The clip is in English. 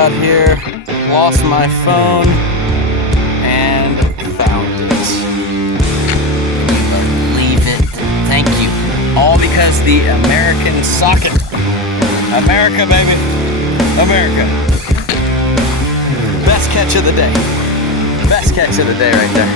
out here, lost my phone, and found it. Can you believe it? Thank you. All because the American socket. America, baby. America. Best catch of the day. Best catch of the day right there.